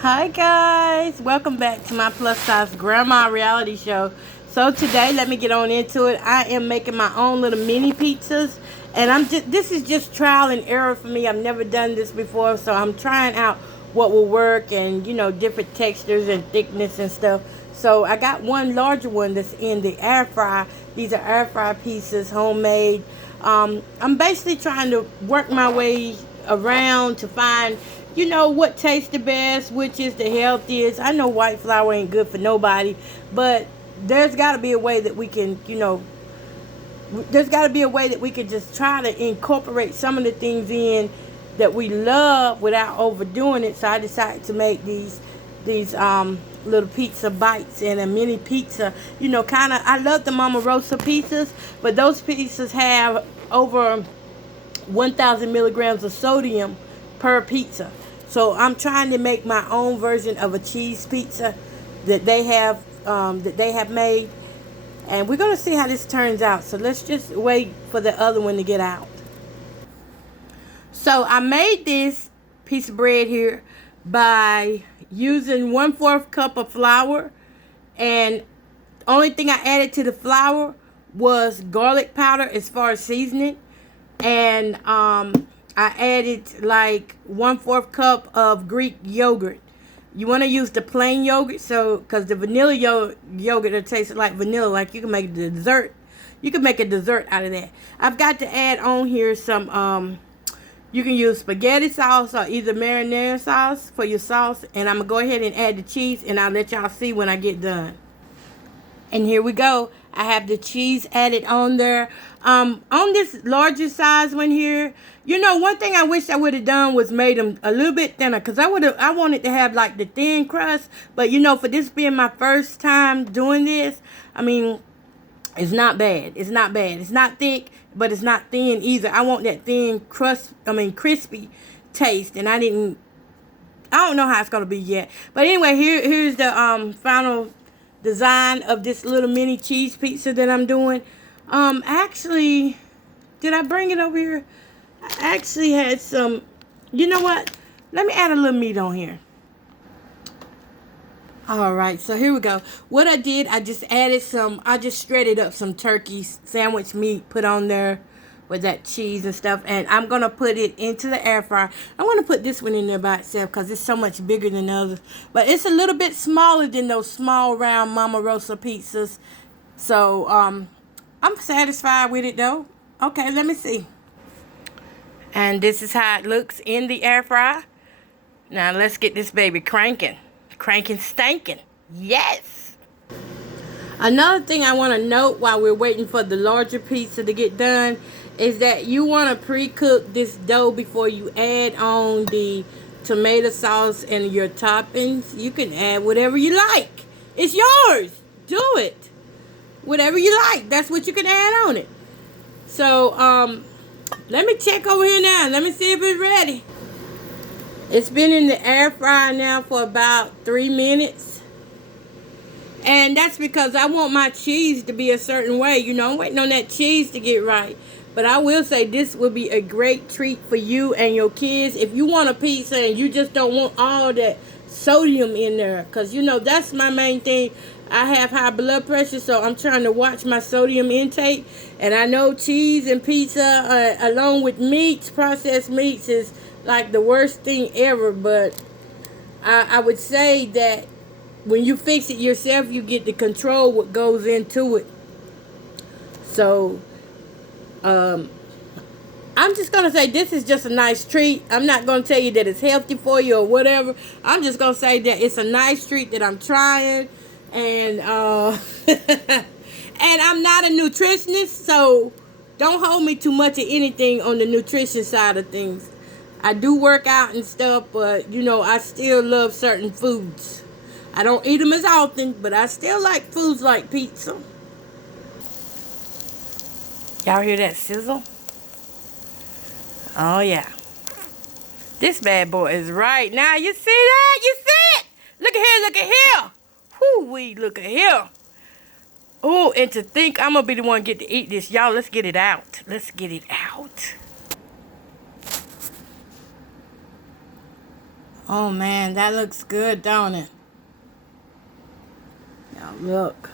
Hi guys, welcome back to my plus size grandma reality show. So today, let me get on into it. I am making my own little mini pizzas, and this is just trial and error for me. I've never done this before, so I'm trying out what will work and different textures and thickness and stuff. So I got one larger one that's in the air fryer. These are air fryer pieces, homemade. I'm basically trying to work my way around to find what tastes the best, which is the healthiest. I know white flour ain't good for nobody, but there's got to be a way that we can, there's got to be a way that we can just try to incorporate some of the things in that we love without overdoing it. So I decided to make these little pizza bites and a mini pizza. Kind of. I love the Mama Rosa pizzas, but those pizzas have over 1,000 milligrams of sodium per pizza. So I'm trying to make my own version of a cheese pizza that they have made, and we're gonna see how this turns out. So let's just wait for the other one to get out. So I made this piece of bread here by using 1/4 cup of flour, and the only thing I added to the flour was garlic powder as far as seasoning, and I added like 1/4 cup of Greek yogurt. You want to use the plain yogurt, so because the vanilla yogurt it tastes like vanilla, like you can make the dessert. You can make a dessert out of that. I've got to add on here some. You can use spaghetti sauce or either marinara sauce for your sauce, and I'm gonna go ahead and add the cheese, and I'll let y'all see when I get done. And here we go. I have the cheese added on there. On this larger size one here, one thing I wish I would have done was made them a little bit thinner, because I wanted to have like the thin crust. But for this being my first time doing this, I mean, it's not bad. It's not bad. It's not thick, but it's not thin either. I want that thin crust, crispy taste, and I don't know how it's gonna be yet. But anyway, here's the final design of this little mini cheese pizza that I'm doing. Actually, did I bring it over here? I actually had some. You know what? Let me add a little meat on here. All right, so here we go. What I did, I just shredded up some turkey sandwich meat, put on there with that cheese and stuff, and I'm gonna put it into the air fryer. I want to put this one in there by itself because it's so much bigger than the others, but it's a little bit smaller than those small round Mama Rosa pizzas. So I'm satisfied with it though. Okay, let me see. And this is how it looks in the air fryer. Now let's get this baby cranking. Cranking stankin'. Yes. Another thing I want to note while we're waiting for the larger pizza to get done is that you want to pre-cook this dough before you add on the tomato sauce and your toppings. You can add whatever you like. It's yours. Do it. Whatever you like. That's what you can add on it. So, let me check over here now. Let me see if it's ready. It's been in the air fryer now for about 3 minutes. And that's because I want my cheese to be a certain way. I'm waiting on that cheese to get right. But I will say this will be a great treat for you and your kids. If you want a pizza and you just don't want all that sodium in there. Because, that's my main thing. I have high blood pressure, so I'm trying to watch my sodium intake. And I know cheese and pizza, along with meats, processed meats, is like the worst thing ever. But I would say that when you fix it yourself, you get to control what goes into it. So I'm just going to say this is just a nice treat. I'm not going to tell you that it's healthy for you or whatever. I'm just going to say that it's a nice treat that I'm trying. And and I'm not a nutritionist, so don't hold me too much of anything on the nutrition side of things. I do work out and stuff, but I still love certain foods. I don't eat them as often, but I still like foods like pizza. Y'all hear that sizzle? Oh yeah. This bad boy is right now. You see that? You see it? Look at here, look at here. Whoo-wee, look at here. Oh, and to think I'm going to be the one get to eat this. Y'all, let's get it out. Let's get it out. Oh man, that looks good, don't it? Now look.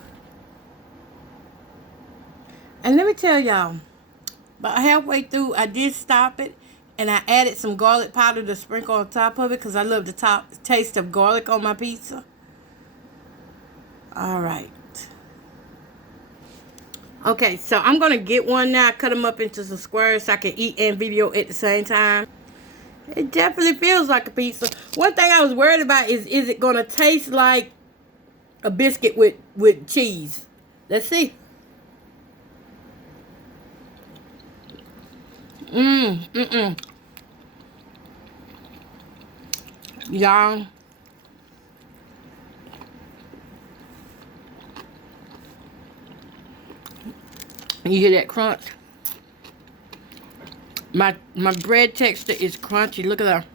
And let me tell y'all, about halfway through, I did stop it. And I added some garlic powder to sprinkle on top of it because I love the taste of garlic on my pizza. Alright. Okay, so I'm going to get one now. Cut them up into some squares so I can eat and video at the same time. It definitely feels like a pizza. One thing I was worried about is it going to taste like a biscuit with cheese? Let's see. Y'all. You hear that crunch? My bread texture is crunchy. Look at that.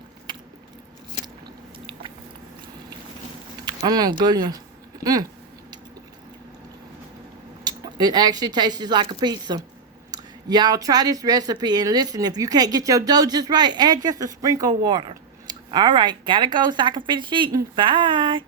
Oh my goodness. It actually tastes like a pizza. Y'all try this recipe and listen, if you can't get your dough just right, add just a sprinkle of water. Alright, gotta go so I can finish eating. Bye.